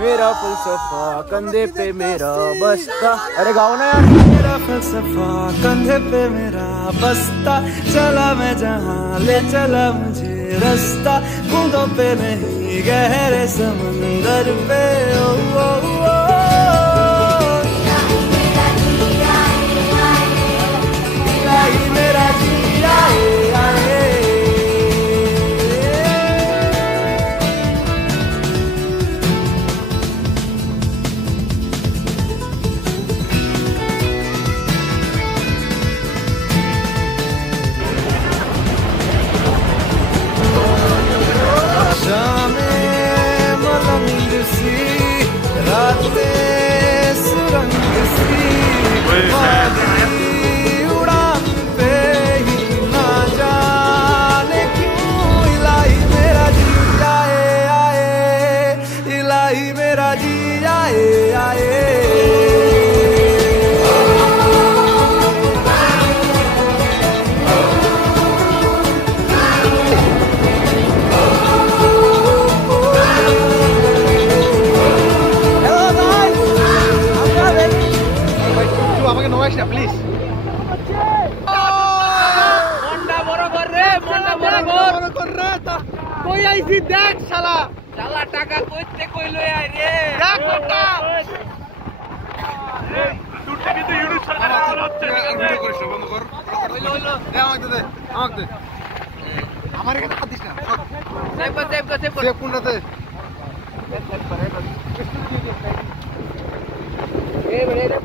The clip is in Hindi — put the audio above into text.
मेरा फलसफा कंधे पे मेरा बस्ता। अरे गाओ ना यार। मेरा फलसफा कंधे पे मेरा बस्ता, चला मैं जहाँ ले चला मुझे रास्ता, बूंदों पे नहीं गहरे समंदर पे। ओ, ओ, ओ, मेरा जी आए आए। शामें मलंग सी, रातें सुरंग सी, उड़ान पे ही ना जाने क्यों इलाही मेरा जी आए आए, इलाही मेरा जी आए आए। আমাকে নয় প্লিজ। মন্ডা বরাবর রে, মন্ডা বরাবর কর রে। তা কই আইছি দেখ শালা, শালা টাকা কইতে কই লই আই রে। দেখ টাকা এই দুটো কিন্তু ইউনিট সরকার হচ্ছে। ভিডিও করিস বন্ধ কর। হইলো হইলো দে আমাকে দে, আমাকে দে। আমার এখানে হাত দিস না। সেভ কর সেভ কর সেভ কর। সেভ কোনটাতে? এই বড় এটা